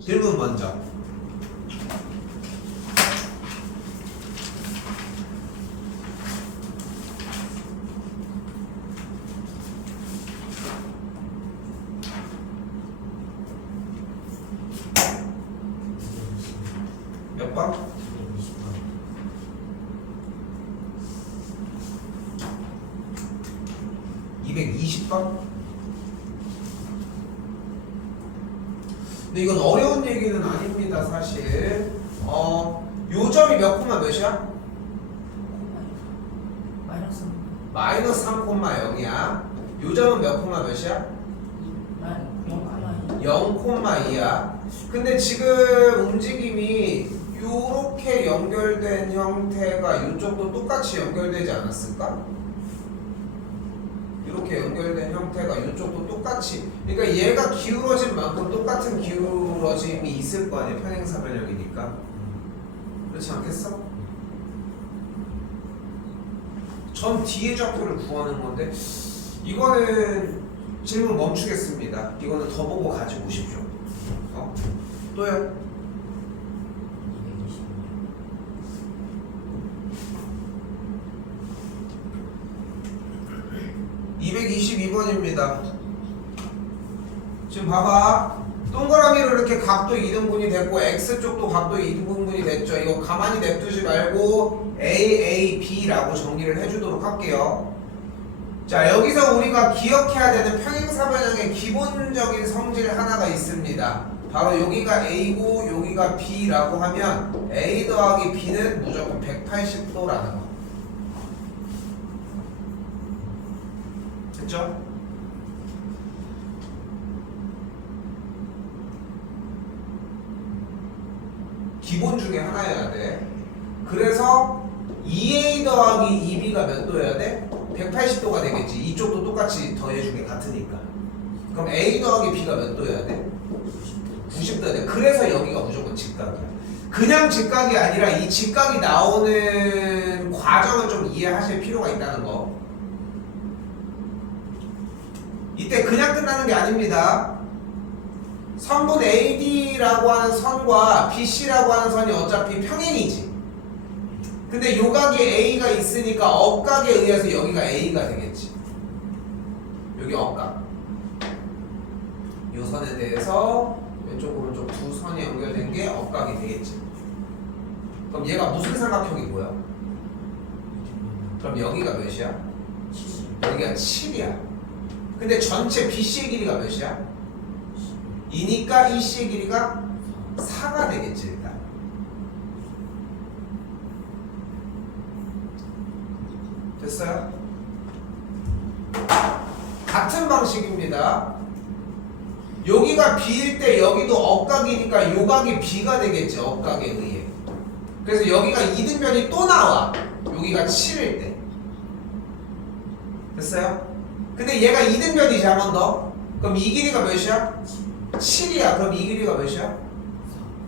질문 먼저. 몇 번? 220번? 근데 이건 어려운 얘기는 아닙니다, 사실. 요 점이 몇 콤마 몇이야? 마이너스 3,0이야. 요 점은 몇 콤마 몇이야? 0,2야. 근데 지금 움직임이 요렇게 연결된 형태가 이쪽도 똑같이 연결되지 않았을까? 이렇게 연결된 형태가 이쪽도 똑같이, 그러니까 얘가 기울어진 만큼 똑같은 기울어짐이 있을 거 아니야, 평행사 변형이니까. 그렇지 않겠어? 점 뒤의 좌표를 구하는 건데 이거는 질문 멈추겠습니다. 이거는 더 보고 가지고 오십시오. 또요? 222번입니다. 지금 봐봐. 동그라미로 이렇게 각도 이등분이 됐고 X쪽도 각도 이등분이 됐죠. 이거 가만히 냅두지 말고 AAB라고 정리를 해주도록 할게요. 자, 여기서 우리가 기억해야 되는 평행사 변형의 기본적인 성질 하나가 있습니다. 바로 여기가 A고 여기가 B라고 하면 A 더하기 B는 무조건 180도라는 거. 됐죠? 기본 중에 하나여야 돼. 그래서 2A 더하기 2B가 몇 도여야 돼? 180도가 되겠지. 이쪽도 똑같이 더해준 게 같으니까. 그럼 A 더하기 B가 몇 도여야 돼? 90도야 돼. 그래서 여기가 무조건 직각이야. 그냥 직각이 아니라 이 직각이 나오는 과정을 좀 이해하실 필요가 있다는 거. 이때 그냥 끝나는 게 아닙니다. 선분 AD라고 하는 선과 BC라고 하는 선이 어차피 평행이지. 근데 요각에 A가 있으니까 억각에 의해서 여기가 A가 되겠지. 여기 억각. 요 선에 대해서 왼쪽 오른쪽 두 선이 연결된 게 억각이 되겠지. 그럼 얘가 무슨 삼각형이 뭐야? 그럼 여기가 몇이야? 여기가 7이야. 근데 전체 BC의 길이가 몇이야? 2니까 EC의 길이가 4가 되겠지 일단. 됐어요? 같은 방식입니다. 여기가 B일 때 여기도 억각이니까 요각이 B가 되겠지, 억각에 의해. 그래서 여기가 이등변이 또 나와. 여기가 7일 때. 됐어요? 근데 얘가 이등변이지 한 번 더. 그럼 이 길이가 몇이야? 7이야. 그럼 이 길이가 몇이야?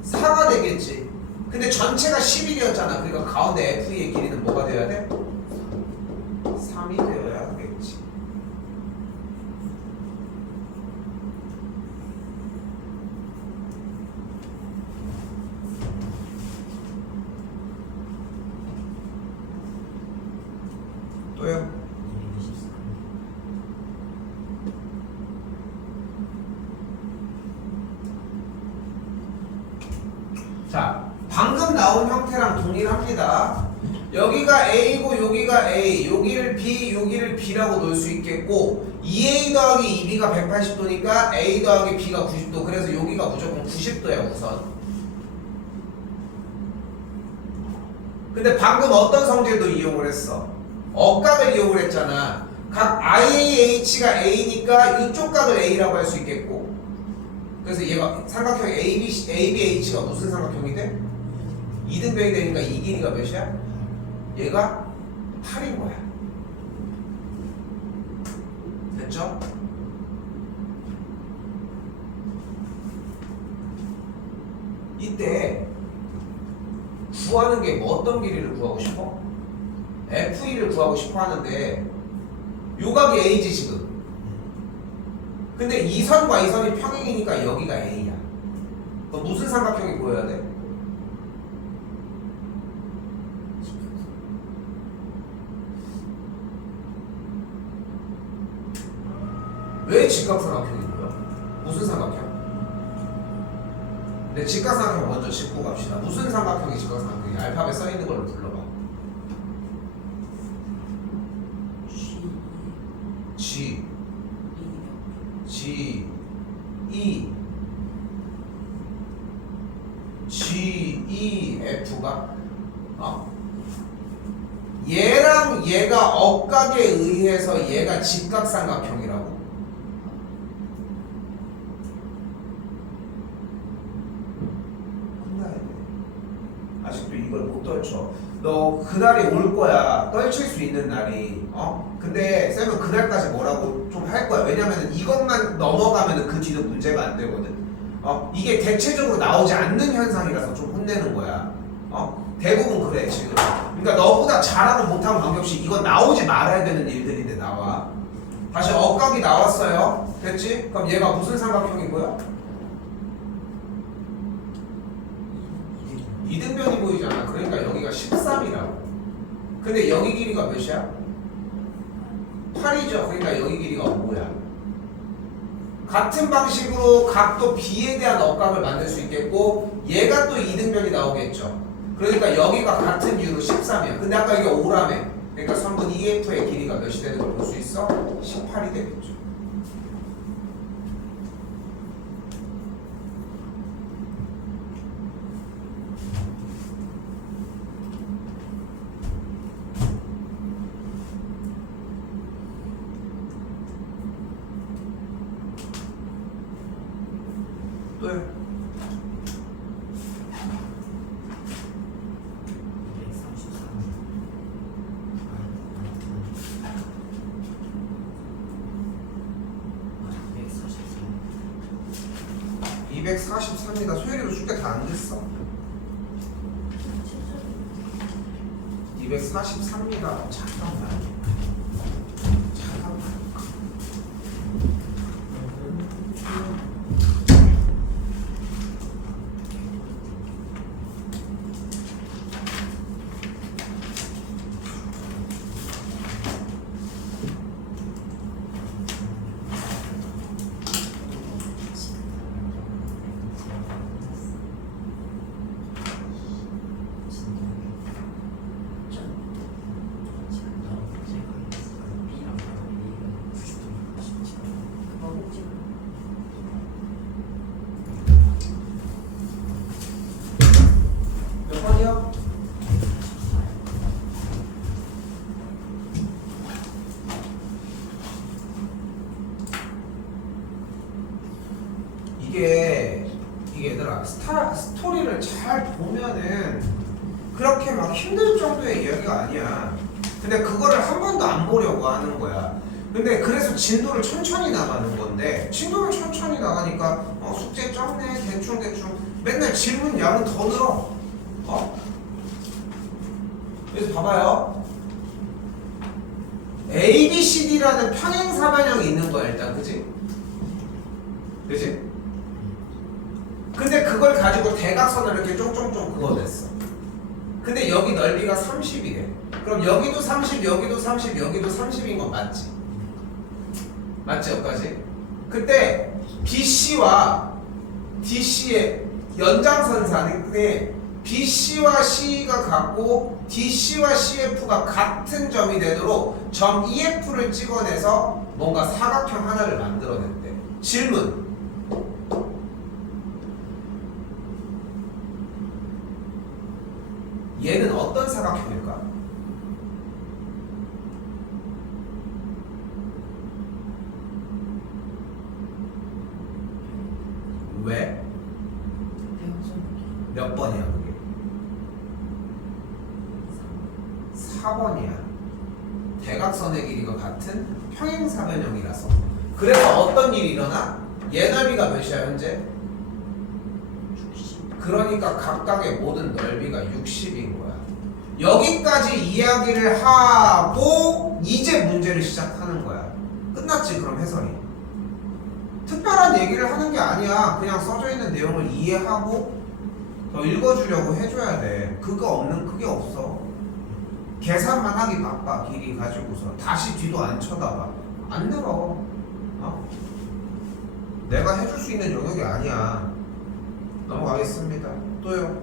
4가 되겠지. 근데 전체가 11이었잖아. 그러니까 가운데 F의 길이는 뭐가 돼야 돼? 3이 되어야 되겠지. 또요? 자, 방금 나온 형태랑 동일합니다. 여기가 A고 여기가 A, 여기를 B, 여기를 B라고 놓을 수 있겠고 2A 더하기 2B가 180도니까 A 더하기 B가 90도. 그래서 여기가 무조건 90도야 우선. 근데 방금 어떤 성질도 이용을 했어? 억각을 이용을 했잖아. 각 IAH가 A니까 이쪽 각을 A라고 할 수 있겠고, 그래서 얘가 삼각형 ABH가 무슨 삼각형이 돼? 이등변이 되니까 이 길이가 몇이야? 얘가 8인 거야. 됐죠? 이때 구하는 게 뭐 어떤 길이를 구하고 싶어? F2를 구하고 싶어 하는데 요각이 A지 지금. 근데 이 선과 이 선이 평행이니까 여기가 A야. 그럼 무슨 삼각형이 보여야 돼? 왜 직각삼각형이 보여? 무슨 삼각형? 네, 직각삼각형 먼저 짚고 갑시다. 무슨 삼각형이 직각삼각형이? 알파벳 써있는 걸로 불러봐. G E F가 얘랑 얘가 억각에 의해서 얘가 직각삼각형이라고? 혼나야 돼. 아직도 이걸 못 떨쳐. 너 그날이 올 거야. 떨칠 수 있는 날이. 근데 쌤은 그날까지 뭐라고 좀 할 거야. 왜냐면은 이것만 넘어가면은 그 뒤는 문제가 안 되거든. 이게 대체적으로 나오지 않는 현상이라서 좀 혼내는 거야. 대부분 그래 지금. 그러니까 너보다 잘하고 못하고 관계없이 이건 나오지 말아야 되는 일들인데 나와. 다시 억각이 나왔어요. 됐지? 그럼 얘가 무슨 삼각형이고요? 이등변이 보이잖아. 그러니까 여기가 13이라고. 근데 여기 길이가 몇이야? 8이죠. 그러니까 여기 길이가 5야. 같은 방식으로 각도 B에 대한 억각을 만들 수 있겠고 얘가 또 이등변이 나오겠죠. 그러니까 여기가 같은 이유로 13이야. 근데 아까 이게 5라며. 그러니까 3분 2F의 길이가 몇이 되는 걸 볼 수 있어? 18이 되겠죠. 또요. 243이다. 소율이도 숙제 다 안 됐어. 243이다. 잠깐만. 몇 번이요? 이게 얘들아 스토리를 잘 보면은 그렇게 막 힘들 정도의 이야기가 아니야. 근데 그거를 한 번도 안 보려고 하는 거야. 근데 그래서 진도를 천천히 나가는 건데 진도를 천천히 나가니까 숙제 적네 대충 맨날 질문 양은 더 늘어. 그래서 봐봐요. A, B, C, D라는 평행사변형이 있는 거야 일단. 그치? 근데 그걸 가지고 대각선을 이렇게 쫑쫑쫑 그어냈어. 근데 여기 넓이가 30이래. 그럼 여기도 30, 여기도 30, 여기도 30인 건 맞지? 맞지 여기까지? 그때 BC와 DC의 연장선상인데 BC와 C가 같고 DC와 CF가 같은 점이 되도록 점 EF를 찍어내서 뭔가 사각형 하나를 만들어냈대. 질문. 얘는 어떤 사각형일까? 왜? 몇 번이야 그게? 4번이야. 대각선의 길이가 같은 평행사변형이라서. 그래서 어떤 일이 일어나? 얘 넓이가 몇이야 현재? 60. 그러니까 각각의 모든 넓이가 60인 거야. 여기까지 이야기를 하고 이제 문제를 시작하는 거야. 끝났지 그럼 해설이. 특별한 얘기를 하는 게 아니야. 그냥 써져 있는 내용을 이해하고 더 읽어주려고 해줘야 돼. 그거 없는 그게 없어. 계산만 하기 바빠. 길이 가지고서 다시 뒤도 안 쳐다봐. 안 들어. 어? 내가 해줄 수 있는 영역이 아니야. 넘어가겠습니다. 또요.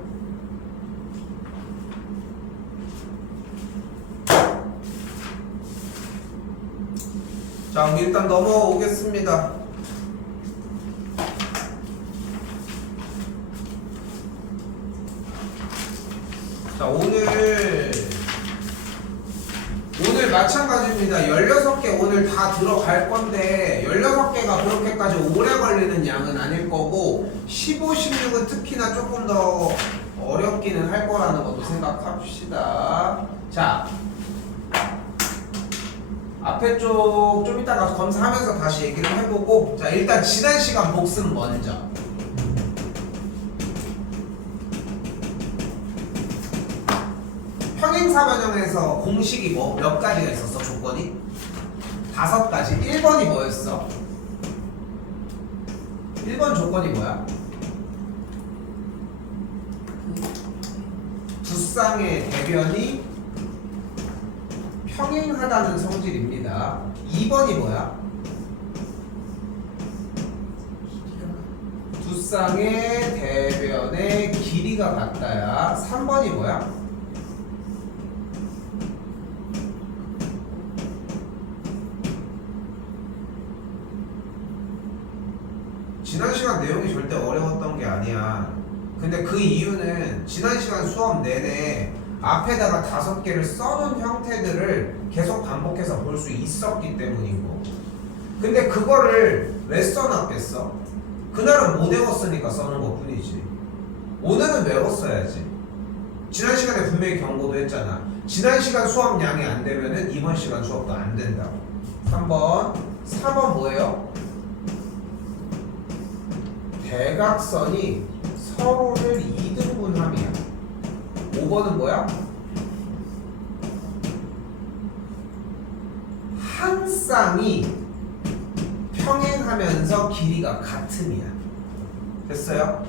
자, 일단 넘어오겠습니다. 자, 오늘 마찬가지입니다. 16개 오늘 다 들어갈 건데 16개가 그렇게까지 오래 걸리는 양은 아닐 거고 15, 16은 특히나 조금 더 어렵기는 할 거라는 것도 생각합시다. 자, 앞에 쪽 좀 이따가 검사하면서 다시 얘기를 해보고, 자, 일단 지난 시간 복습 먼저. 평행사변형에서 공식이 몇 가지가 있었어? 조건이? 5가지. 1번이 뭐였어? 1번 조건이 뭐야? 두 쌍의 대변이 평행하다는 성질입니다. 2번이 뭐야? 두 쌍의 대변의 길이가 같다야. 3번이 뭐야? 지난 시간 내용이 절대 어려웠던 게 아니야. 근데 그 이유는 지난 시간 수업 내내 앞에다가 5개를 써놓은 형태들을 계속 반복해서 볼 수 있었기 때문인 거. 근데 그거를 왜 써놨겠어? 그날은 못 외웠으니까 써놓은 것 뿐이지. 오늘은 외웠어야지. 지난 시간에 분명히 경고도 했잖아. 지난 시간 수업량이 안 되면은 이번 시간 수업도 안 된다고. 3번. 4번 뭐예요? 대각선이 서로를 2등분함이야. 5번은 뭐야? 한 쌍이 평행하면서 길이가 같음이야. 됐어요?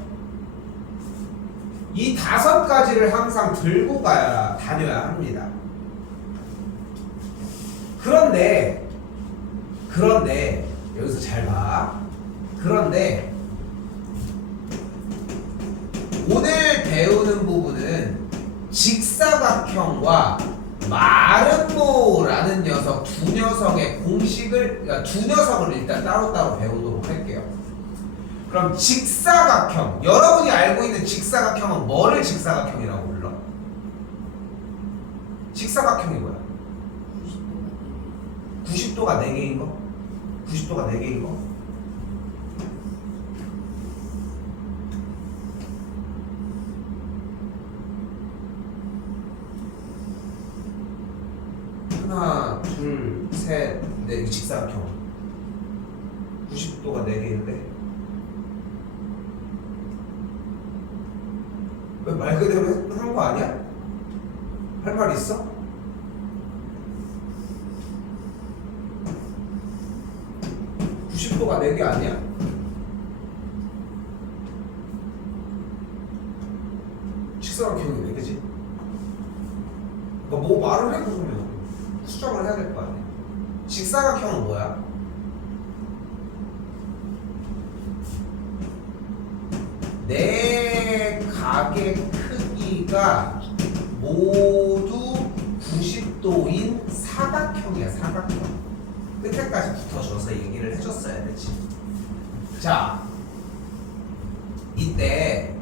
이 5가지를 항상 들고 다녀야 합니다. 그런데 여기서 잘 봐. 그런데 오늘 배우는 부분은 직사각형과 마름모라는 녀석 두 녀석의 공식을, 그러니까 두 녀석을 일단 따로따로 배우도록 할게요. 그럼 직사각형, 여러분이 알고 있는 직사각형은 뭐를 직사각형이라고 불러? 직사각형이 뭐야? 90도가 4개인 거? 90도가 4개인 거? 하나, 둘, 셋, 넷. 이 직사각형 90도가 4개인데 왜 말 그대로 한 거 아니야? 할 말 있어? 도가 4개 아니야? 직사각형이 4개지? 뭐 말을 해 그러면 수정을 해야 될 거 아니야. 직사각형은 뭐야? 네 각의 크기가 모두 90도인 사각형이야. 사각형. 끝에까지 붙어줘서 얘기를 해줬어야 되지. 자, 이때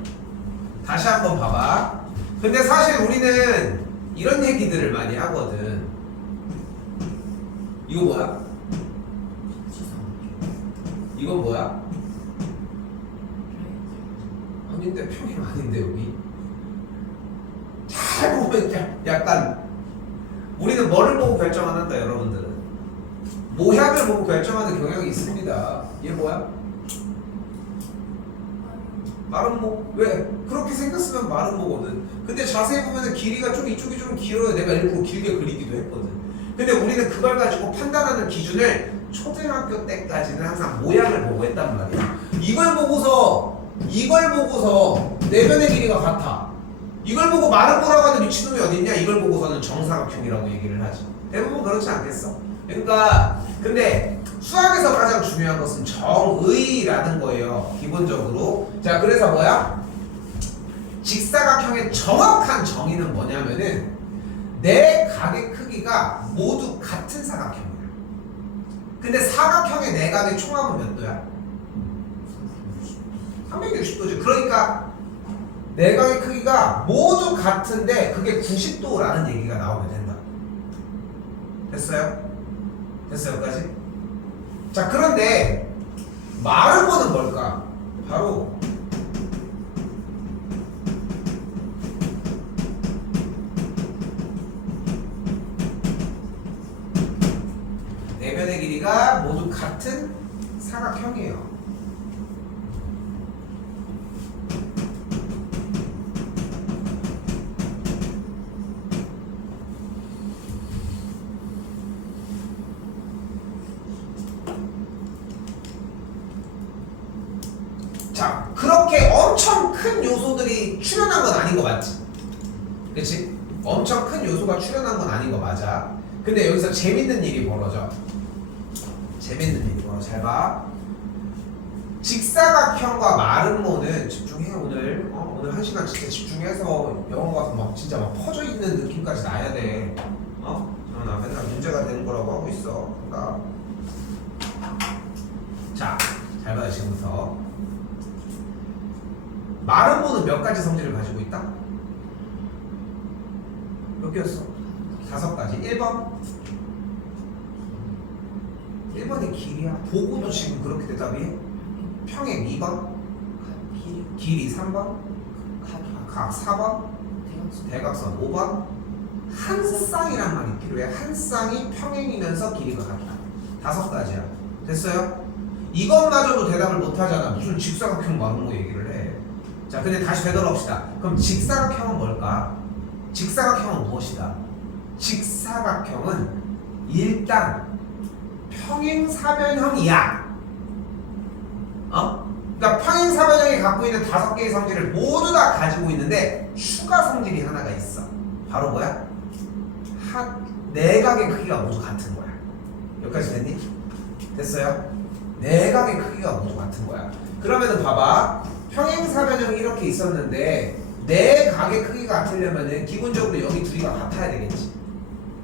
다시 한번 봐봐. 근데 사실 우리는 이런 얘기들을 많이 하거든. 이거 뭐야? 이건 뭐야? 아닌데 평행 아닌데 여기 잘 보면 약간 우리는 뭐를 보고 결정한다 여러분들은 모양을 보고 결정하는 경향이 있습니다. 얘 뭐야? 마름모. 왜? 그렇게 생겼으면 마름모거든. 근데 자세히 보면 길이가 좀 이쪽이 좀 길어요. 내가 일부러 길게 그리기도 했거든. 근데 우리는 그걸 가지고 판단하는 기준을 초등학교 때까지는 항상 모양을 보고 했단 말이야. 이걸 보고서 내변의 길이가 같아. 이걸 보고 말을 보라고 하는 미친놈이 어딨냐? 이걸 보고서는 정사각형이라고 얘기를 하지. 대부분 그렇지 않겠어? 그러니까 근데 수학에서 가장 중요한 것은 정의라는 거예요. 기본적으로. 자, 그래서 뭐야? 직사각형의 정확한 정의는 뭐냐면은 내 각의 크기가 모두 같은 사각형이야. 근데 사각형의 내각의 총합은 몇 도야? 360도지. 그러니까 내각의 크기가 모두 같은데 그게 90도라는 얘기가 나오면 된다. 됐어요? 됐어요? 여기까지? 자, 그런데 마르고는 뭘까? 바로 내변의 길이가 모두 같은 사각형이에요. 자, 그렇게 엄청 큰 요소들이 출현한 건 아닌 거 맞지? 그치? 엄청 큰 요소가 출현한 건 아닌 거 맞아. 근데 여기서 재밌는 일이 벌어져. 재밌는 일이 벌어져. 잘 봐. 직사각형과 마름모는 집중해. 오늘 오늘 1시간 진짜 집중해서 영어 가서 막 진짜 막 퍼져 있는 느낌까지 나야 돼. 나 맨날 문제가 되는 거라고 하고 있어. 그러니까 자, 잘 봐요. 지금부터 마름모는 몇 가지 성질을 가지고 있다? 몇 개였어? 5가지. 1번이 길이야. 보고도 지금 그렇게 대답이 해. 평행 2번, 길이 3번, 각 4번, 대각선 5번. 한 쌍이란 말이 필요해. 한 쌍이 평행이면서 길이가 같다. 5가지야. 됐어요? 이것마저도 대답을 못하잖아. 무슨 직사각형 마름모 얘기를 해. 자, 근데 다시 되돌아봅시다. 그럼 직사각형은 뭘까? 직사각형은 무엇이다? 직사각형은 일단 평행사변형이야. 그러니까 평행사변형이 갖고 있는 5개의 성질을 모두 다 가지고 있는데 추가 성질이 하나가 있어. 바로 뭐야? 내각의 크기가 모두 같은 거야. 여기까지 됐니? 됐어요? 내각의 크기가 모두 같은 거야. 그러면은 봐봐. 평행사변형이 이렇게 있었는데 내 각의 크기가 같으려면은 기본적으로 여기 둘이가 같아야 되겠지.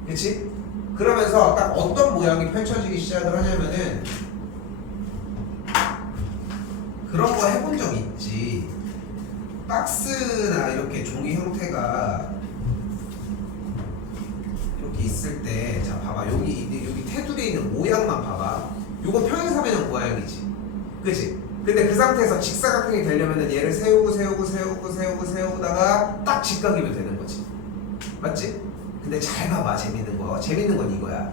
그치? 그러면서 딱 어떤 모양이 펼쳐지기 시작을 하냐면은 그런 거 해본 적 있지. 박스나 이렇게 종이 형태가 이렇게 있을 때, 자 봐봐. 여기 테두리에 있는 모양만 봐봐. 요거 평행사변형 모양이지. 그치? 근데 그 상태에서 직사각형이 되려면은 얘를 세우다가 딱 직각이면 되는 거지. 맞지? 근데 잘 봐봐. 재밌는 건 이거야.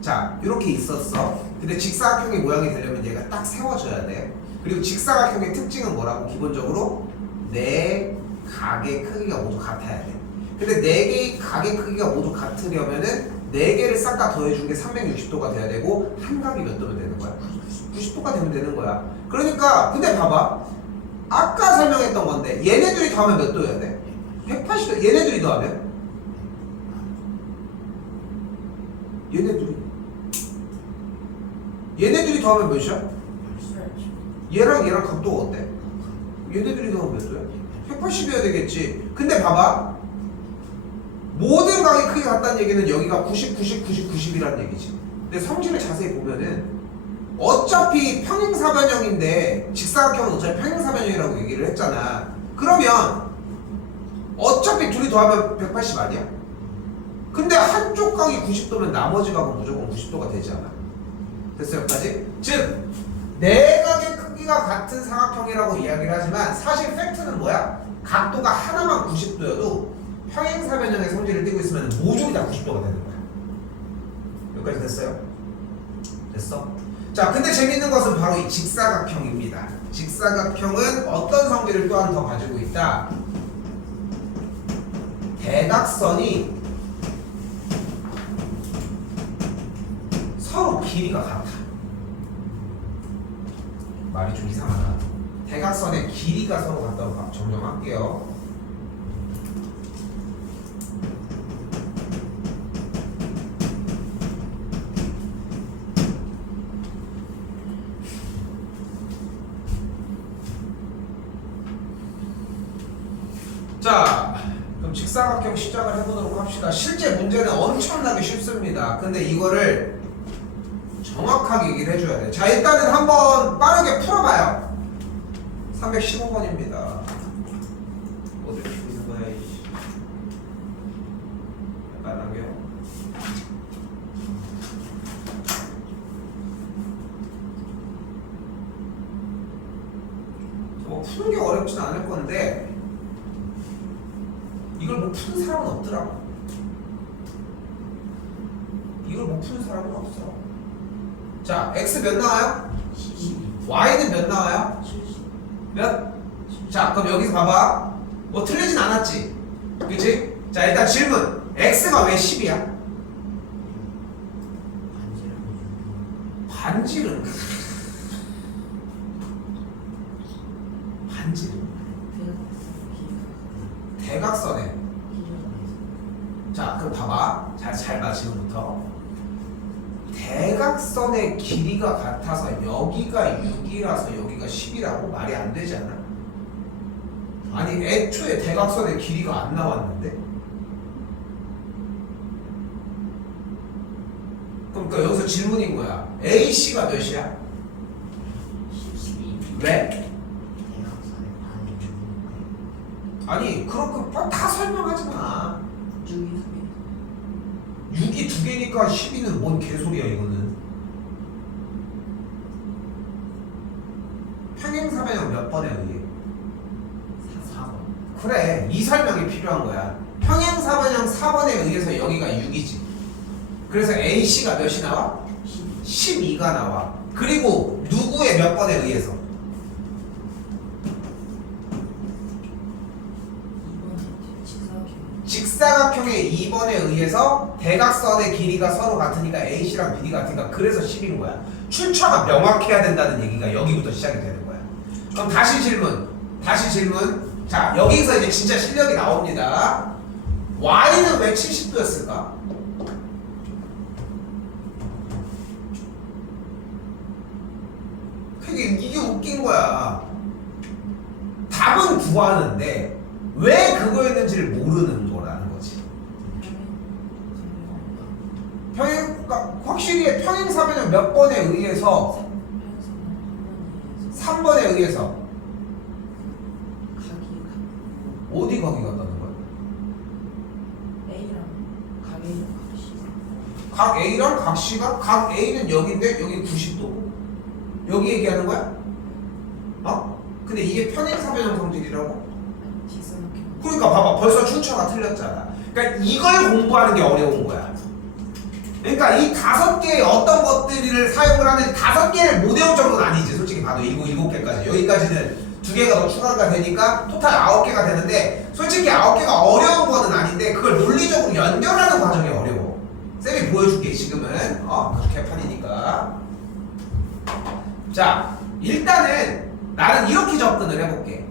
자, 이렇게 있었어. 근데 직사각형의 모양이 되려면 얘가 딱 세워져야 돼. 그리고 직사각형의 특징은 뭐라고? 기본적으로 네 각의 크기가 모두 같아야 돼. 근데 네 개의 각의 크기가 모두 같으려면은 네 개를 싹 다 더해준 게 360도가 돼야 되고 한 각이 몇 도면 되는 거야? 90도가 되면 되는 거야. 그러니까 근데 봐봐. 아까 설명했던 건데 얘네들이 더하면 몇 도여야 돼? 180도. 얘네들이 더하면? 얘네들이 더하면 몇이야? 얘랑 각도가 어때? 얘네들이 더하면 몇 도야? 180이어야 되겠지. 근데 봐봐. 모든 각의 크기가 같다는 얘기는 여기가 90, 90, 90, 90이라는 얘기지. 근데 성질을 자세히 보면은 어차피 평행사변형인데 직사각형은 어차피 평행사변형이라고 얘기를 했잖아. 그러면 어차피 둘이 더하면 180 아니야? 근데 한쪽 각이 90도면 나머지 각은 무조건 90도가 되지 않아. 됐어요? 여기까지? 즉 네 각의 크기가 같은 사각형이라고 이야기를 하지만 사실 팩트는 뭐야? 각도가 하나만 90도여도 평행사변형의 성질을 띠고 있으면 모조리 다 90도가 되는 거야. 여기까지 됐어요? 됐어? 자, 근데 재밌는 것은 바로 이 직사각형입니다. 직사각형은 어떤 성질을 또한 더 가지고 있다? 대각선이 서로 길이가 같아. 말이 좀 이상하다. 대각선의 길이가 서로 같다고 정정할게요. 자, 그럼 직사각형 시작을 해보도록 합시다. 실제 문제는 엄청나게 쉽습니다. 근데 이거를 정확하게 얘기를 해줘야 돼. 자, 일단은 한번 빠르게 풀어봐요. 315번입니다. 어디 풀고 있는 거야, 이씨. 약간 남겨. 뭐 푸는 게 어렵진 않을 건데 이걸 못 푸는 사람은 없더라고. 이걸 못 푸는 사람은 없어. 자, x 몇 나와요? 12. y는 몇 나와요? 70. 몇? 자, 그럼 여기서 봐봐. 뭐 틀리진 않았지? 그치? 자, 일단 질문. x가 왜 10이야? 반지름. 반지름. 대각선에. 자, 그럼 봐봐. 잘 봐, 지금부터. 대각선의 길이가 같아서 여기가 6이라서 여기가 10이라고 말이 안 되잖아. 아니, 애초에 대각선의 길이가 안 나왔는데? 그러니까 여기서 질문인 거야. AC가 몇이야? 12. 왜? 대각선의 반이 누군데? 아니, 그렇게 다 설명하지 마. 6이 두 개니까 12는 뭔 개소리야, 이거는. 평행사변형 몇 번에 의해? 4번. 그래, 이 설명이 필요한 거야. 평행사변형 4번에 의해서 여기가 6이지. 그래서 AC가 몇이 나와? 12. 12가 나와. 그리고 누구의 몇 번에 의해서? 2번 직사각형. 직사각형의 2번에 의해서 대각선의 길이가 서로 같으니까 AC랑 BD 같으니까 그래서 10인 거야. 출처가 명확해야 된다는 얘기가 여기부터 시작이 되는 거야. 그럼 다시 질문. 자, 여기서 이제 진짜 실력이 나옵니다. Y는 왜 70도였을까? 이게 웃긴 거야. 답은 구하는데 왜 그거였는지를 모르는 거라는 거지. 그러니까 확실히 평행사변형 몇 번에 의해서 3번에 의해서 어디 각이 같다는 거야? 각 A랑 각 C가 각 A는 여기인데 여기 90도고 여기 얘기하는 거야? 어? 근데 이게 평행사변형 성질이라고? 그러니까 봐봐, 벌써 출처가 틀렸잖아. 그러니까 이걸 공부하는 게 어려운 거야. 그러니까 이 5개의 어떤 것들을 사용을 하는지 5개를 못 외울 정도는 아니지. 솔직히 봐도 7개까지. 여기까지는 2개가 더 추가가 되니까 토탈 9개가 되는데 솔직히 9개가 어려운 거는 아닌데 그걸 논리적으로 연결하는 과정이 어려워. 쌤이 보여줄게 지금은. 개판이니까. 자, 일단은 나는 이렇게 접근을 해볼게.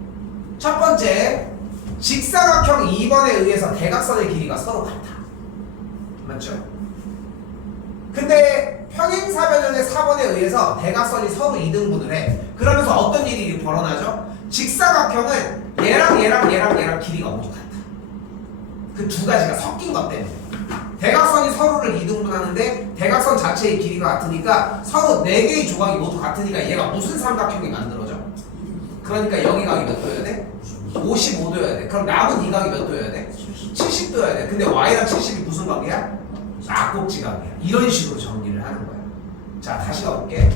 첫 번째, 직사각형 2번에 의해서 대각선의 길이가 서로 같아. 맞죠? 근데 평행사변형의 4번에 의해서 대각선이 서로 이등분을 해. 그러면서 어떤 일이 벌어나죠? 직사각형은 얘랑 길이가 모두 같아. 그 두 가지가 섞인 것 때문에. 대각선이 서로를 이등분하는데 대각선 자체의 길이가 같으니까 서로 4개의 조각이 모두 같으니까 얘가 무슨 삼각형이 만들어져? 그러니까 여기 각이 몇 도여야 돼? 55도여야 돼. 그럼 남은 이 각이 몇 도여야 돼? 70도여야 돼. 근데 Y랑 70이 무슨 각이야? 낙곡지각이야. 이런 식으로 정리를 하는 거야. 자, 다시 가볼게.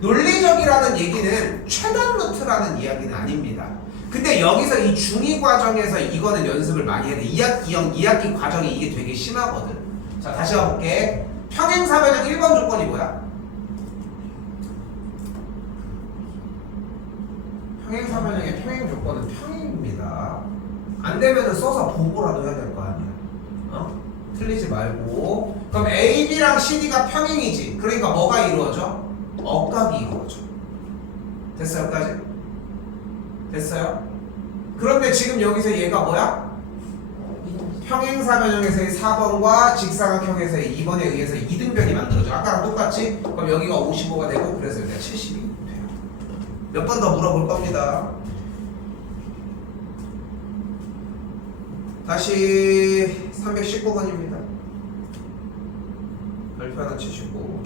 논리적이라는 얘기는 최단 루트라는 이야기는 아닙니다. 근데 여기서 이 중2 과정에서 이거는 연습을 많이 해야 돼. 2학기형 2학기 과정이 이게 되게 심하거든. 자, 다시 가볼게. 평행사변형 1번 조건이 뭐야? 평행사변형의 평행 조건은 평행입니다. 안 되면은 써서 보고라도 해야 될 거 아니야. 틀리지 말고. 그럼 AB랑 CD가 평행이지. 그러니까 뭐가 이루어져? 억각이 이루어져. 됐어요? 여기까지? 됐어요? 그런데 지금 여기서 얘가 뭐야? 평행사변형에서의 4번과 직사각형에서의 2번에 의해서 이등변이 만들어져. 아까랑 똑같지? 그럼 여기가 55가 되고 그래서 여기가 70이 돼요. 몇 번 더 물어볼 겁니다. 다시 319번입니다. 별표 하나 치시고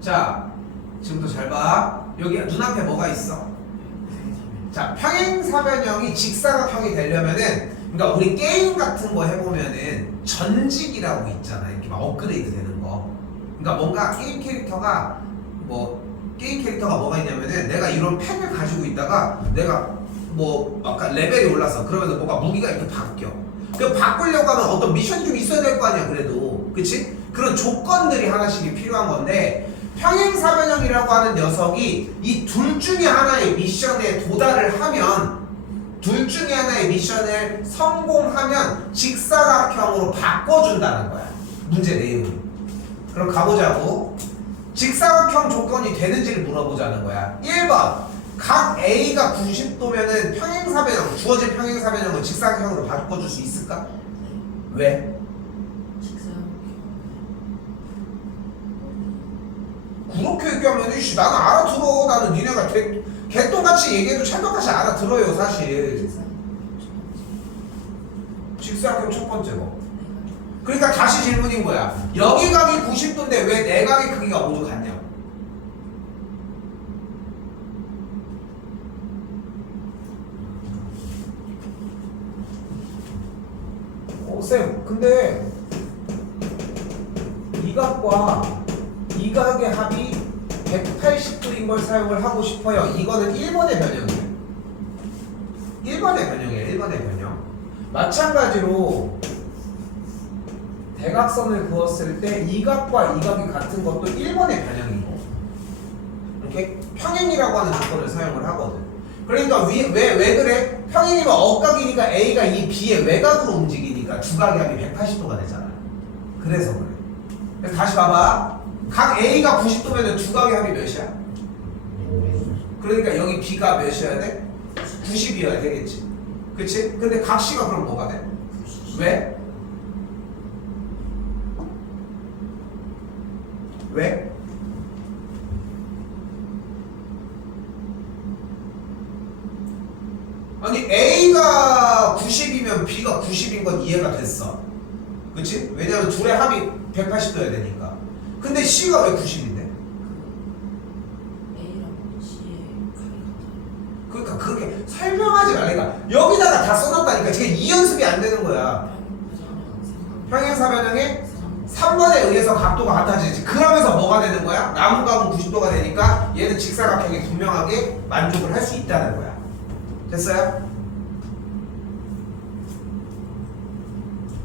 자, 지금부터 잘 봐. 여기 눈앞에 뭐가 있어? 자, 평행사변형이 직사각형이 되려면은, 그러니까 우리 게임 같은 거 해보면은 전직이라고 있잖아. 이렇게 막 업그레이드 되는 거. 그러니까 뭔가 게임 캐릭터가 뭐가 있냐면은 내가 이런 펜을 가지고 있다가 내가 뭐 아까 레벨이 올라서 그러면서 뭔가 무기가 이렇게 바뀌어. 그 바꾸려고 하면 어떤 미션이 좀 있어야 될 거 아니야, 그래도. 그치? 그런 조건들이 하나씩이 필요한 건데, 평행사변형이라고 하는 녀석이 이 둘 중에 하나의 미션에 도달을 하면, 둘 중에 하나의 미션을 성공하면 직사각형으로 바꿔준다는 거야. 문제 내용이. 그럼 가보자고. 직사각형 조건이 되는지를 물어보자는 거야. 1번. 각 A가 90도면은 평행사변형, 주어진 평행사변형을 직사각형으로 바꿔줄 수 있을까? 왜? 그렇게 얘기하면 이씨 나는 알아들어. 나는 니네가 개똥같이 얘기해도 찰떡같이 알아들어요 사실. 직사각형 첫 번째 거. 그러니까 다시 질문인 거야. 여기 각이 90도인데 왜 내 각의 크기가 모두 같냐? 쌤, 근데 이 각과 이 각의 합이 180도인 걸 사용을 하고 싶어요. 이거는 1번의 변형이에요. 1번의 변형이에요. 1번의 변형. 마찬가지로 대각선을 그었을 때 이 각과 이 각이 같은 것도 1번의 변형이고, 이렇게 평행이라고 하는 조건을 사용을 하거든. 그러니까 왜 그래? 평행이면 억각이니까 A가 이 B의 외곽으로 움직이니까 두 각의 합이 180도가 되잖아. 그래서 그래. 그래서 다시 봐봐. 각 A가 90도면 두 각의 합이 몇이야? 그러니까 여기 B가 몇이어야 돼? 90이어야 되겠지. 그치? 근데 각 C가 그럼 뭐가 돼? 왜? 왜? 아니 A가 90이면 B가 90인 건 이해가 됐어. 그치? 왜냐면 둘의 합이 180도여야 되니까. 근데 C가 왜 90인데? A랑 C의 각이 그러니까 그렇게 설명하지 말라니까. 여기다가 다 써놨다니까. 지금 이 연습이 안 되는 거야. 평행사변형의 3번에 의해서 각도가 같아지지. 그러면서 뭐가 되는 거야? 남은 각은 90도가 되니까 얘는 직사각형이 분명하게 만족을 할 수 있다는 거야. 됐어요?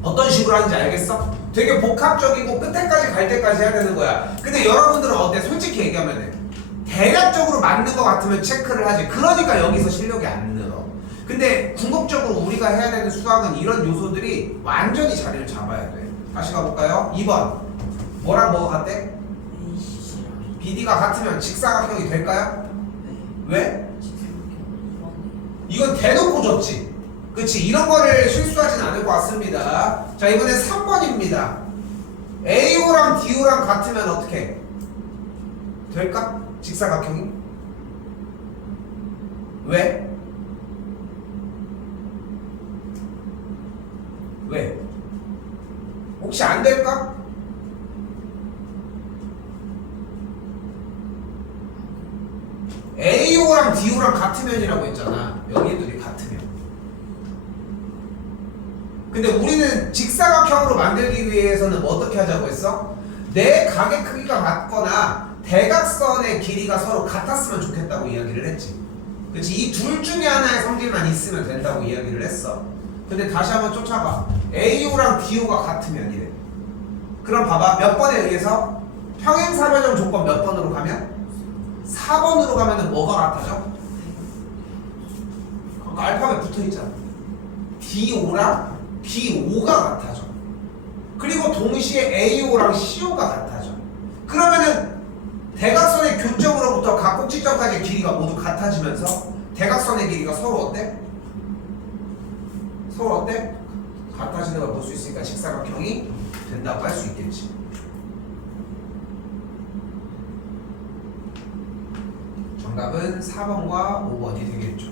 어떤 식으로 하는지 알겠어? 되게 복합적이고 끝에까지 갈 때까지 해야 되는 거야. 근데 여러분들은 어때? 솔직히 얘기하면 대략적으로 맞는 것 같으면 체크를 하지. 그러니까 여기서 실력이 안 늘어. 근데 궁극적으로 우리가 해야 되는 수학은 이런 요소들이 완전히 자리를 잡아야 돼. 다시 가볼까요? 2번 뭐랑 뭐가 같대? A랑 BD가 같으면 직사각형이 될까요? 왜? 이건 대놓고 줬지. 그치? 이런 거를 실수하진 않을 것 같습니다. 자, 이번엔 3번입니다. AO랑 DO랑 같으면 어떻게 될까? 직사각형이? 왜? 왜? 혹시 안 될까? AO랑 DO랑 같으면이라고 했잖아. 여기들이 같으면. 근데 우리는 직사각형으로 만들기 위해서는 어떻게 하자고 했어? 내 각의 크기가 같거나 대각선의 길이가 서로 같았으면 좋겠다고 이야기를 했지. 그치? 이 둘 중에 하나의 성질만 있으면 된다고 이야기를 했어. 근데 다시 한번 쫓아봐. AO랑 DO가 같으면 이래. 그럼 봐봐. 몇 번에 의해서? 평행사변형 조건 몇 번으로 가면? 4번으로 가면은 뭐가 같아져? 알파벳 붙어있잖아. DO랑 BO가 같아져. 그리고 동시에 AO랑 CO가 같아져. 그러면은 대각선의 교점으로부터 각 꼭지점까지의 길이가 모두 같아지면서 대각선의 길이가 서로 어때? 서로 어때? 같아지는 걸 볼 수 있으니까 직사각형이 된다고 할 수 있겠지. 정답은 4번과 5번이 되겠죠.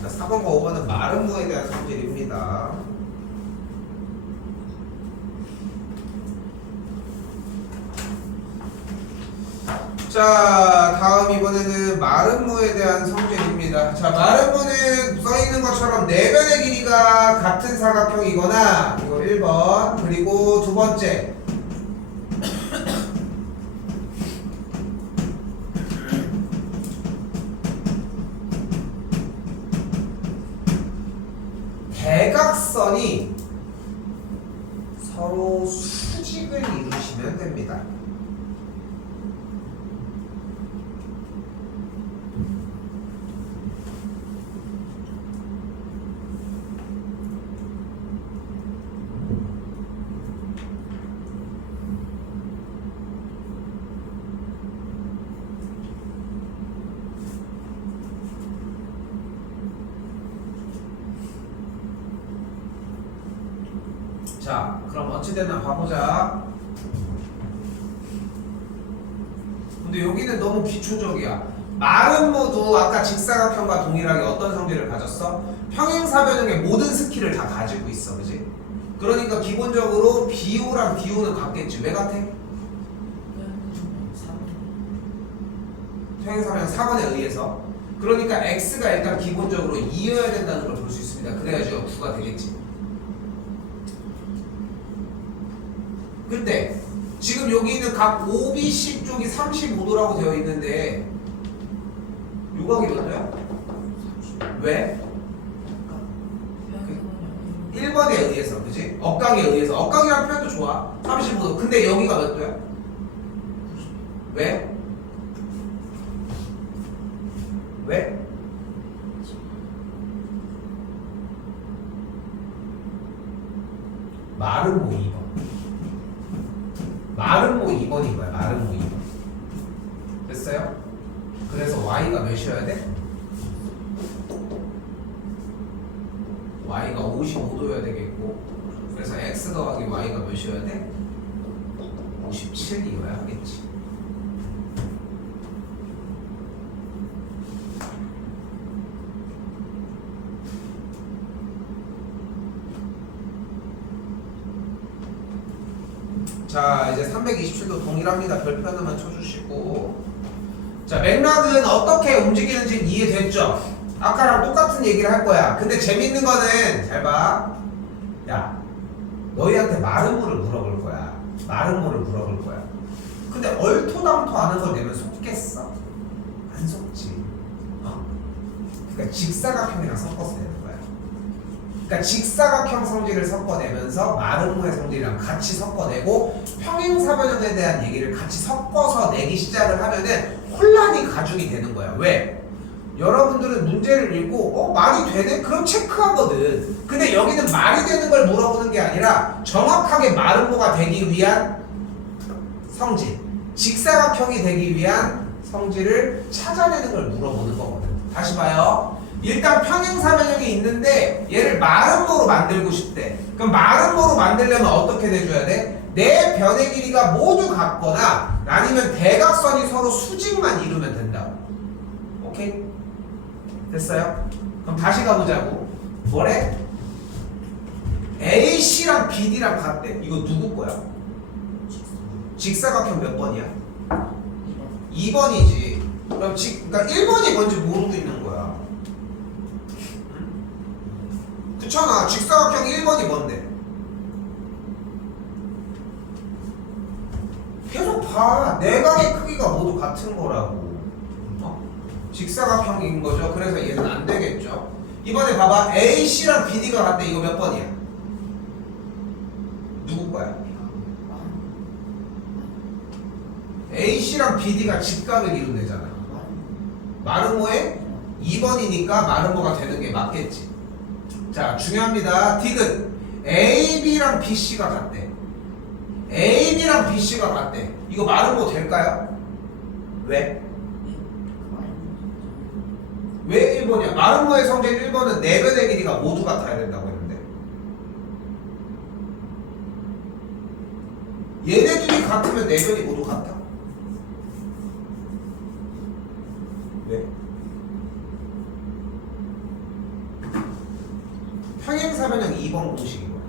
자, 4번과 5번은 마름모에 대한 성질입니다. 자, 다음 이번에는 마름모에 대한 성질입니다. 자, 마름모는 써있는 것처럼 내변의 길이가 같은 사각형이거나 이거 1번, 그리고 두 번째 대각선이 서로 수직을 이루시면 됩니다. 자, 그럼 어찌됐나 봐보자. 근데 여기는 너무 기초적이야. 마름모도 아까 직사각형과 동일하게 어떤 성질을 가졌어? 평행사변형의 모든 스킬을 다 가지고 있어, 그지? 그러니까 기본적으로 BO랑 DO는 같겠지. 왜 같아? 평행사변형 4번에 의해서. 그러니까 X가 일단 기본적으로 2여야 된다는 걸 볼 수 있습니다. 그래야지 9가 되겠지. 근데 지금 여기 있는 각 OBC 쪽이 35도라고 되어 있는데 요각이 몇 도야? 왜? 1번에 의해서, 그지? 억각에 의해서. 억각이라는 표현도 좋아. 35도. 근데 여기가 몇 도야? 왜? 왜? 마름모 2번. 마름모 2번인 거야. 마름모 2번. 됐어요? 그래서 y가 몇이어야 돼? y가 55도여야 되겠고, 그래서 x 더하기 y가 몇이어야 돼? 57이어야 하겠지. 자, 이제 327도 동일합니다. 별표 하나만 쳐주시고. 자, 맥락은 어떻게 움직이는지 이해됐죠? 아까랑 똑같은 얘기를 할 거야. 근데 재밌는 거는, 잘 봐. 야, 너희한테 마름모를 물어볼 거야. 마름모를 물어볼 거야. 근데 얼토당토 아는 걸 내면 속겠어? 안 속지. 그러니까 직사각형이랑 섞어서 내는 거야. 그러니까 직사각형 성질을 섞어내면서 마름모의 성질이랑 같이 섞어내고 평행사변형에 대한 얘기를 같이 섞어서 내기 시작을 하면은 혼란이 가중이 되는 거야. 왜? 여러분들은 문제를 읽고 말이 되네? 그럼 체크하거든. 근데 여기는 말이 되는 걸 물어보는 게 아니라 정확하게 마름모가 되기 위한 성질, 직사각형이 되기 위한 성질을 찾아내는 걸 물어보는 거거든. 다시 봐요. 일단 평행사변형이 있는데 얘를 마름모로 만들고 싶대. 그럼 마름모로 만들려면 어떻게 돼줘야 돼? 내 변의 길이가 모두 같거나 아니면 대각선이 서로 수직만 이루면 된다고. 오케이? 됐어요? 그럼 다시 가보자고. 뭐래? AC랑 BD랑 같대. 이거 누구 거야? 직사각형 몇 번이야? 2번이지. 그럼 그러니까 1번이 뭔지 모르고 있는 거야. 그렇잖아. 직사각형 1번이 뭔데? 계속 봐. 내각의 크기가 모두 같은 거라고. 직사각형인 거죠. 그래서 얘는 안 되겠죠. 이번에 봐봐. AC랑 BD가 같대. 이거 몇 번이야? 누구 거야? AC랑 BD가 직각을 이룬대잖아. 마름모에 2번이니까 마름모가 되는 게 맞겠지. 자, 중요합니다. 디귿. AB랑 BC가 같대. AB랑 BC가 같대. 이거 마름모 될까요? 왜? 왜 1번이야? 마름모의 성질 1번은 내변의 길이가 모두 같아야 된다고 했는데. 얘네들이 같으면 내변이 모두 같아? 왜? 평행사변형 2번 공식인 거야.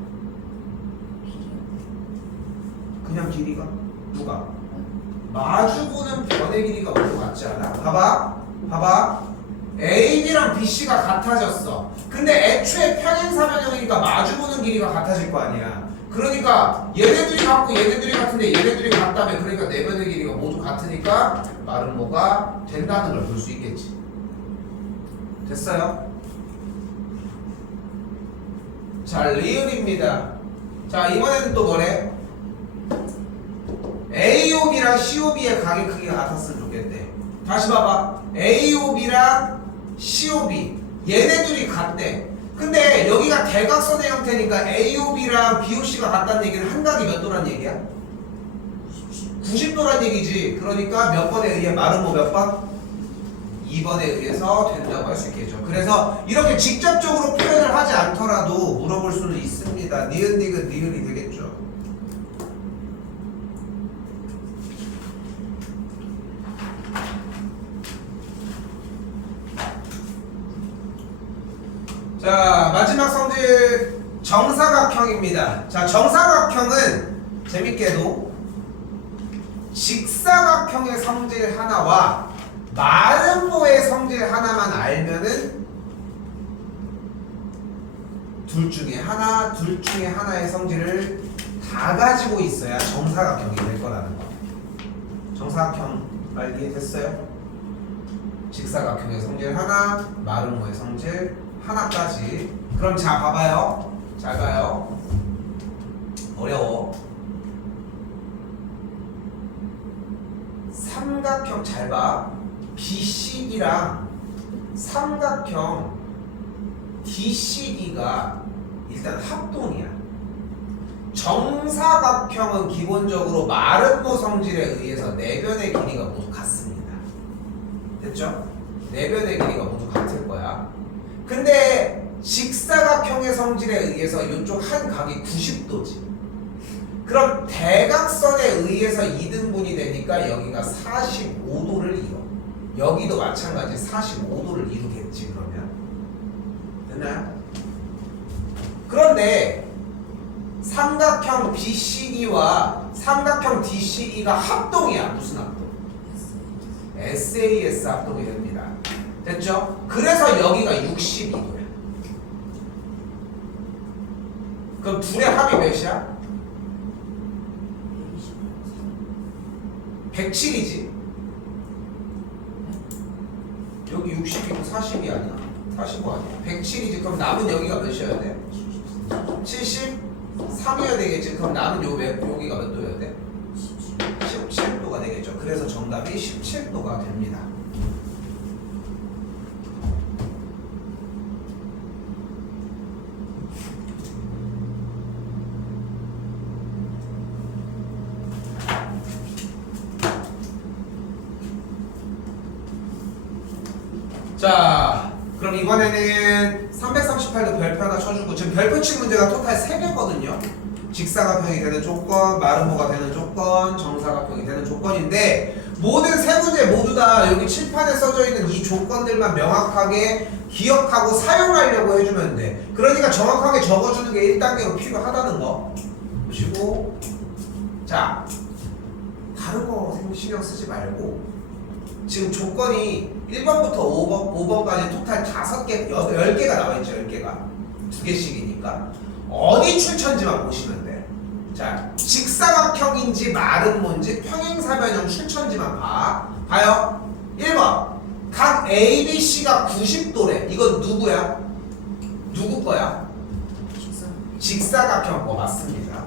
그냥 길이가? 누가? 마주보는 변의 길이가 모두 같지 않아? 봐봐. AB랑 BC가 같아졌어. 근데 애초에 평행사변형이니까 마주보는 길이가 같아질 거 아니야. 그러니까 얘네들이 같고 얘네들이 같은데 얘네들이 같다며. 그러니까 내변의 길이가 모두 같으니까 마름모가 된다는 걸 볼 수 있겠지. 됐어요? 자, 리을입니다. 자, 이번에는 또 뭐래? AOB랑 COB의 각의 크기가 같았으면 좋겠대. 다시 봐봐. AOB랑 COB 얘네들이 같대. 근데 여기가 대각선의 형태니까 AOB랑 BOC가 같다는 얘기는 한 각이 몇 도란 얘기야? 90도란 얘기지. 그러니까 몇 번에 의해 마름모 몇 번? 2번에 의해서 된다고 할 수 있겠죠. 그래서 이렇게 직접적으로 표현을 하지 않더라도 물어볼 수는 있습니다. 니은 니은 니은이 되겠죠. 자, 마지막 성질 정사각형입니다. 자, 정사각형은 재밌게도 직사각형의 성질 하나와 마름모의 성질 하나만 알면은 둘 중에 하나의 성질을 다 가지고 있어야 정사각형이 될 거라는 거. 정사각형 말 이해됐어요? 직사각형의 성질 하나, 마름모의 성질 하나까지. 그럼 자, 봐봐요. 잘 봐요. 어려워. 삼각형 잘 봐. BCE랑 삼각형 DCE가 일단 합동이야. 정사각형은 기본적으로 마름모 성질에 의해서 내변의 길이가 모두 같습니다. 됐죠? 내변의 길이가 모두 같을 거야. 근데 직사각형의 성질에 의해서 이쪽 한 각이 90도지. 그럼 대각선에 의해서 2등분이 되니까 여기가 45도를 이뤄. 여기도 마찬가지 45도를 이루겠지. 그러면 됐나요? 그런데 삼각형 BCE와 삼각형 DCE가 합동이야. 무슨 합동? SAS 합동이 됩니다. 됐죠? 그래서 여기가 62도야. 그럼 둘의 합이 몇이야? 107이지. 여기 60이고 40이 아니야. 45 아니야. 107이지. 그럼 남은 여기가 몇이어야 돼? 73이어야 되겠지. 그럼 남은 여기가 몇 도여야 돼? 17도가 되겠죠. 그래서 정답이 17도가 됩니다. 자, 그럼 이번에는 338도 별표 하나 쳐주고, 지금 별표 친 문제가 토탈 3개거든요. 직사각형이 되는 조건, 마름모가 되는 조건, 정사각형이 되는 조건인데, 모든 세 문제 모두 다 여기 칠판에 써져 있는 이 조건들만 명확하게 기억하고 사용하려고 해주면 돼. 그러니까 정확하게 적어주는 게 1단계로 필요하다는 거 보시고, 자, 다른 거 신경 쓰지 말고 지금 조건이 1번부터 5번까지 토탈 5개, 10개가 나와있죠. 10개가 2개씩이니까 어디 출처인지만 보시면 돼. 자, 직사각형인지 마름모인지 평행사변형 출처인지만 봐요. 1번 각 ABC가 90도래. 이건 누구야? 누구 거야? 직사각형 거 맞습니다.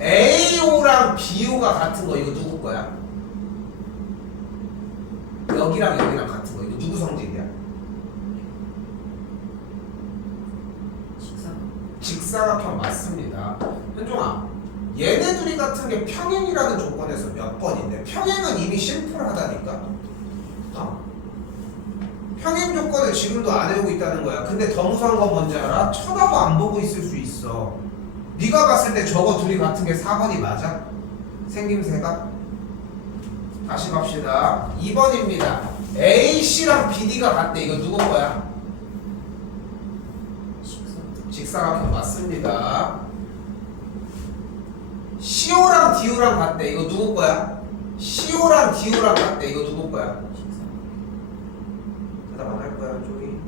AO랑 BO가 같은 거 이거 누구 거야? 여기랑 여기랑 같은 거 이거 누구 성질이야? 직사각형 맞습니다. 현종아, 얘네 둘이 같은 게 평행이라는 조건에서 몇 번인데 평행은 이미 심플하다니까. 평행 조건을 지금도 안 외우고 있다는 거야. 근데 더 무서운 건 뭔지 알아? 쳐다도 안 보고 있을 수 있어. 네가 봤을 때 저거 둘이 같은 게 4번이 맞아? 생김새가? 다시 갑시다. 2번입니다. AC랑 BD가 같대. 이거 누구 거야? 직사각형 맞습니다. CO랑 DU랑 같대. 이거 누구 거야? CO랑 DU랑 같대. 이거 누구 거야? 대답 안 할 거야, 쪽이?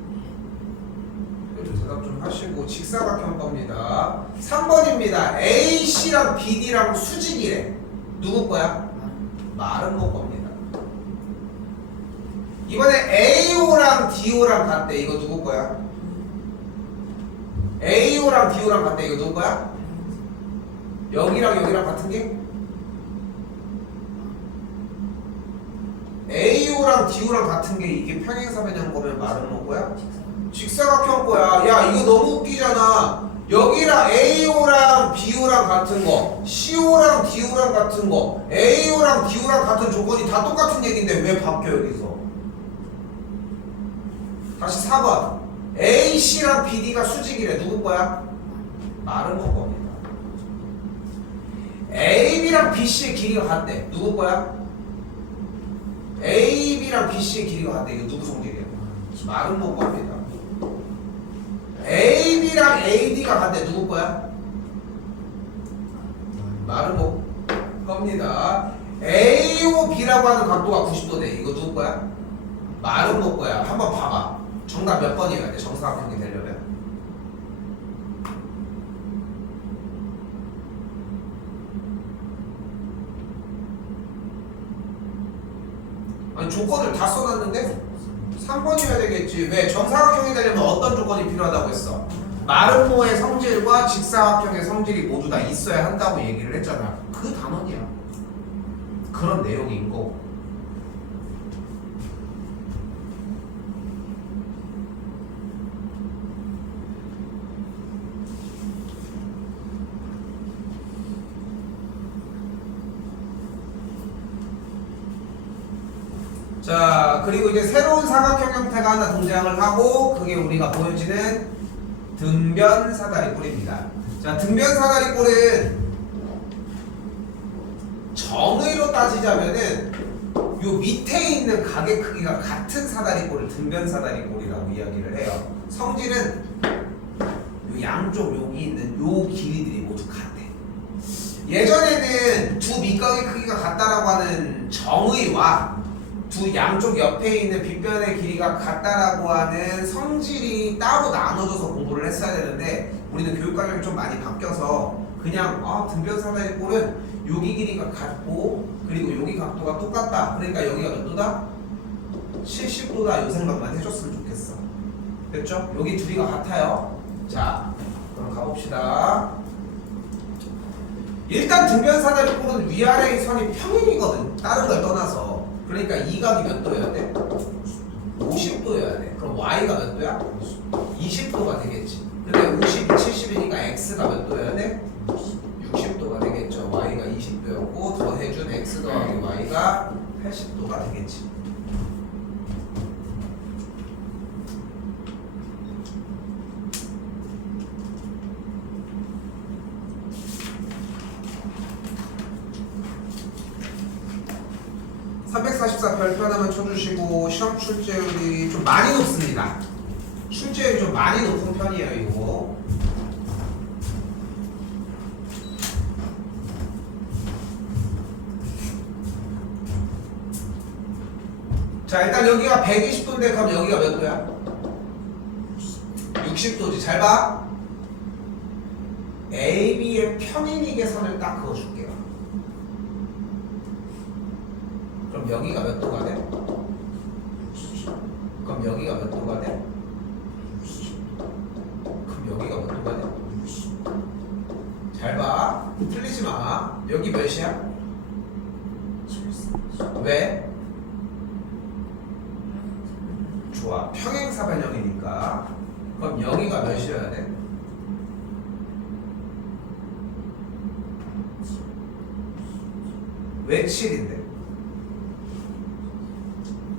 대답 좀 하시고. 직사각형 겁니다. 3번입니다. AC랑 BD랑 수직이래. 누구 거야? 마른 거 겁니다. 이번에 AO랑 DO랑 같대. 이거 누구 거야? AO랑 DO랑 같대. 이거 누구 거야? 여기랑 여기랑 같은 게? AO랑 DO랑 같은 게 이게 평행사변형 거면 말은 뭐 거야? 직사각형 거야. 야, 이거 너무 웃기잖아. 여기랑 AO랑 BO랑 같은 거, CO랑 DO랑 같은 거, AO랑 DO랑 같은 조건이 다 똑같은 얘기인데 왜 바뀌어 여기서? 다시 4번. AC랑 BD가 수직이래. 누구 거야? 마른 거 겁니다. AB랑 BC의 길이가 같대. 누구 거야? AB랑 BC의 길이가 같대. 이거 누구 성질이야? 마른 거 겁니다. AB랑 AD가 같대. 누구 거야? 마른 거 겁니다. AOB라고 하는 각도가 90도 돼. 이거 누구 거야? 마른 거 거야. 한번 봐봐. 정답 몇 번이어야 돼? 정사각형이 되려면. 아니 조건을 다 써놨는데 3번이어야 되겠지. 왜? 정사각형이 되려면 어떤 조건이 필요하다고 했어? 마름모의 성질과 직사각형의 성질이 모두 다 있어야 한다고 얘기를 했잖아. 그 단원이야. 그런 내용인 거. 자, 그리고 이제 새로운 사각형 형태가 하나 등장을 하고 그게 우리가 보여지는 등변 사다리꼴입니다. 자, 등변 사다리꼴은 정의로 따지자면은 요 밑에 있는 각의 크기가 같은 사다리꼴을 등변 사다리꼴이라고 이야기를 해요. 성질은 요 양쪽 여기 있는 요 길이들이 모두 같아. 예전에는 두 밑각의 크기가 같다라고 하는 정의와 두 양쪽 옆에 있는 빗변의 길이가 같다라고 하는 성질이 따로 나눠져서 공부를 했어야 되는데 우리는 교육 과정이 좀 많이 바뀌어서 그냥 등변 사다리꼴은 여기 길이가 같고 그리고 여기 각도가 똑같다. 그러니까 여기가 몇 도다? 70도다. 이 생각만 해줬으면 좋겠어. 됐죠? 여기 둘이가 같아요. 자, 그럼 가봅시다. 일단 등변 사다리꼴은 위아래의 선이 평행이거든. 다른 걸 떠나서. 그러니까 이 각이 몇 도여야 돼? 50도여야 돼. 그럼 y가 몇 도야? 20도가 되겠지. 근데 50이 70이니까 x가 몇 도여야 돼? 60도가 되겠죠. y가 20도였고 더해준 x 더하기 y가 80도가 되겠지. 별표 하나만 쳐주시고 시험 출제율이 좀 많이 높습니다. 출제율이 좀 많이 높은 편이에요. 이거 자, 일단 여기가 120도인데 그럼 여기가 몇 도야? 60도지. 잘 봐. AB의 평행이계 선을 딱 그어줄게요. 그럼 여기가 몇 도가 돼? 그럼 여기가 몇 도가 돼? 그럼 여기가 몇 도가 돼? 잘 봐. 틀리지 마. 여기 몇이야? 왜? 좋아. 평행사변형이니까. 그럼 여기가 몇이어야 돼? 왜 7인데?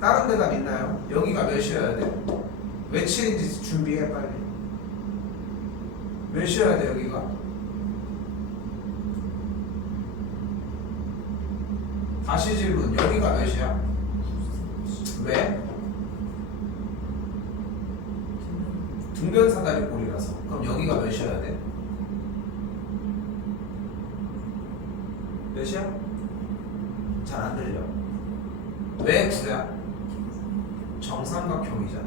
다른 대답 있나요? 여기가 몇이어야 돼? 왜 7인지 준비해 빨리. 몇이어야 돼 여기가? 다시 질문. 여기가 몇이야? 왜? 등변사다리 꼴이라서. 그럼 여기가 몇이어야 돼? 몇이야? 잘 안 들려. 왜 9야? 정삼각형이잖아.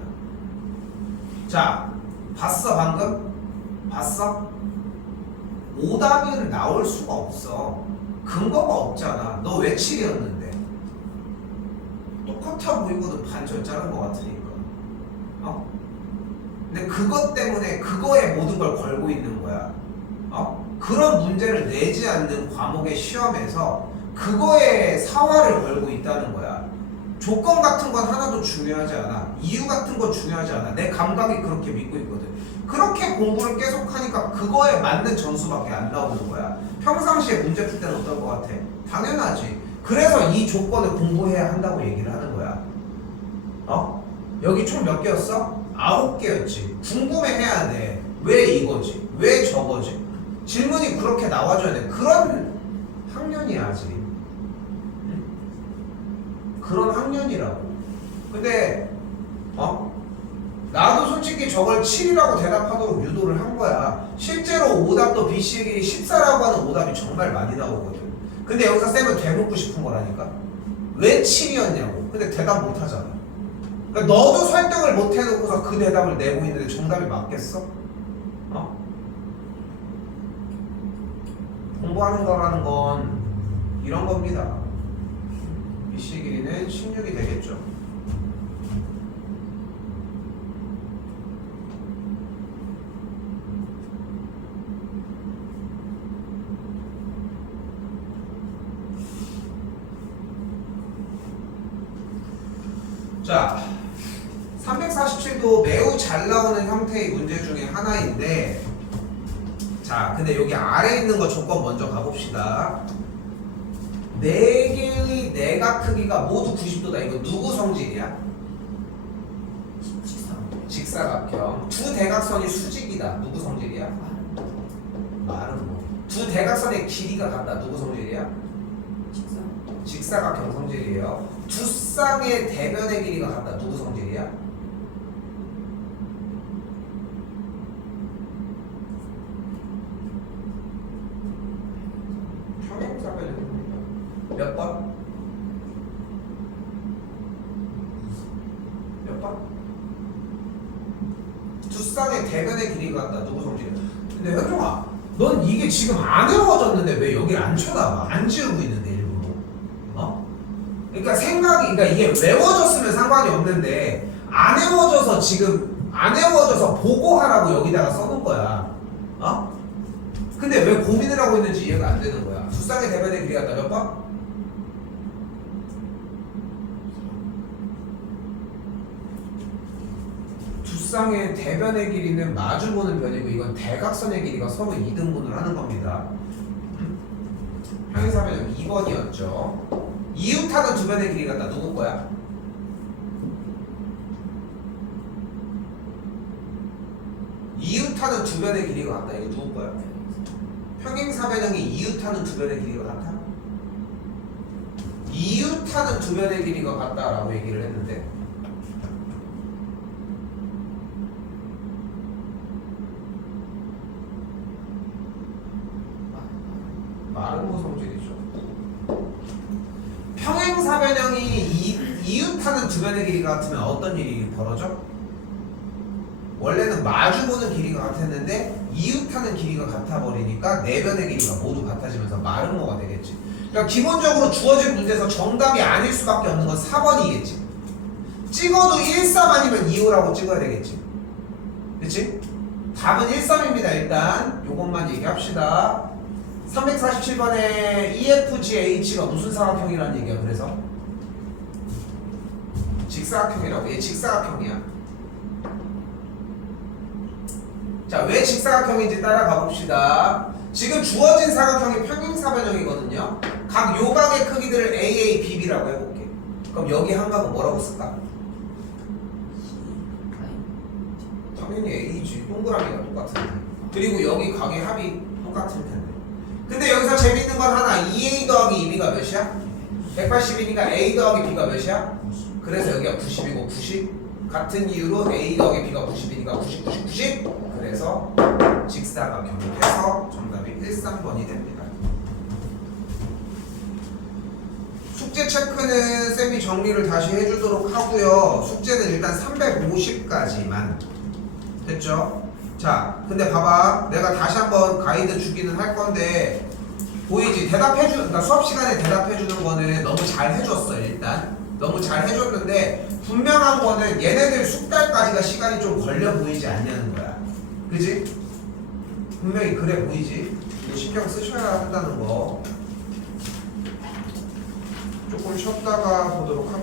자, 봤어 방금? 봤어? 오답은 나올 수가 없어. 근거가 없잖아. 너 왜 7이었는데? 똑같아 보이거든. 반절 자른 것 같으니까. 어? 근데 그것 때문에 그거에 모든 걸 걸고 있는 거야. 어? 그런 문제를 내지 않는 과목의 시험에서 그거에 사활을 걸고 있다는 거야. 조건 같은 건 하나도 중요하지 않아. 이유 같은 건 중요하지 않아. 내 감각이 그렇게 믿고 있거든. 그렇게 공부를 계속 하니까 그거에 맞는 점수밖에 안 나오는 거야. 평상시에 문제 풀 때는 어떨 것 같아? 당연하지. 그래서 이 조건을 공부해야 한다고 얘기를 하는 거야. 어? 여기 총 몇 개였어? 9개였지. 궁금해해야 돼. 왜 이거지? 왜 저거지? 질문이 그렇게 나와줘야 돼. 그런 학년이야 아직. 응? 그런 학년이라고. 근데 나도 솔직히 저걸 7이라고 대답하도록 유도를 한 거야. 실제로 오답도 BC의 길이 14라고 하는 오답이 정말 많이 나오거든. 근데 여기서 쌤은 되묻고 싶은 거라니까. 왜 7이었냐고. 근데 대답 못 하잖아. 그러니까 너도 설득을 못 해놓고서 그 대답을 내고 있는데 정답이 맞겠어? 공부하는 거라는 건 이런 겁니다. BC의 길이는 16이 되겠죠. 자, 347도 매우 잘 나오는 형태의 문제 중에 하나인데, 자, 근데 여기 아래에 있는 거 조건 먼저 가봅시다. 네 개의 내각 크기가 모두 90도다. 이거 누구 성질이야? 직사각형. 두 대각선이 수직이다. 누구 성질이야? 말은 뭐. 두 대각선의 길이가 같다. 누구 성질이야? 직사각형 성질이에요. 두 쌍의 대변의 길이가 같다. 누구 성질이야? 평행사변입니다. 몇 번? 몇 번? 두 쌍의 대변의 길이가 같다. 누구 성질이야? 근데 현종아, 넌 이게 지금 안 외워졌는데 왜 여기를 안 쳐다봐? 안 지우고 있는데 일부러. 그러니까 생각이, 그러니까 이게 외워졌으면 상관이 없는데 안 외워져서 지금 안 외워져서 보고 하라고 여기다가 써놓은 거야. 근데 왜 고민을 하고 있는지 이해가 안 되는 거야. 두 쌍의 대변의 길이 같다. 몇 번? 두 쌍의 대변의 길이는 마주보는 변이고 이건 대각선의 길이가 서로 2등분을 하는 겁니다. 평행사변은 2번이었죠. 이웃하는 두 변의 길이 같다. 누구 거야? 이웃하는 두 변의 길이가 같다. 이거 누구 거야? 평행사변형이 이웃하는 두 변의 길이가 같아? 이웃하는 두 변의 길이가 같다라고 얘기를 했는데 말은 뭐 성질이죠. 평행사변형이 이웃하는 두 변의 길이가 같으면 어떤 일이 벌어져? 원래는 마주보는 길이가 같았는데 이웃하는 길이가 같아버리니까 네 변의 길이가 모두 같아지면서 마름모가 되겠지. 그러니까 기본적으로 주어진 문제에서 정답이 아닐 수밖에 없는 건 4번이겠지. 찍어도 1, 3 아니면 2, 5라고 찍어야 되겠지. 그치? 답은 1, 3입니다. 일단 요것만 얘기합시다. 347번에 EFGH가 무슨 사각형이라는 얘기야. 그래서 직사각형이라고. 얘 직사각형이야. 자, 왜 직사각형인지 따라가 봅시다. 지금 주어진 사각형이 평행사변형이거든요. 각 요각의 크기들을 AA, BB라고 해볼게. 그럼 여기 한 각은 뭐라고 쓸까? 당연히 A지. 동그라미가 똑같은데. 그리고 여기 각의 합이 똑같을 텐데. 근데 여기서 재밌는 건 하나. 2A 더하기 2B가 몇이야? 180이니까 A 더하기 B가 몇이야? 그래서 여기가 90이고 90. 같은 이유로 A 더하기 B가 90이니까 90, 90, 90. 그래서 직사가 경합해서 정답이 1, 3번이 됩니다. 숙제 체크는 쌤이 정리를 다시 해주도록 하고요. 숙제는 일단 350까지만 됐죠? 자, 근데 봐봐. 내가 다시 한번 가이드 주기는 할 건데 보이지? 그러니까 수업 시간에 대답해주는 거는 너무 잘 해줬어. 일단 너무 잘 해줬는데 분명한 거는 얘네들 숙달까지가 시간이 좀 걸려 보이지 않냐는 거야. 그지? 분명히 그래 보이지? 이거 신경 쓰셔야 한다는 거. 조금 쉬었다가 보도록 합시다.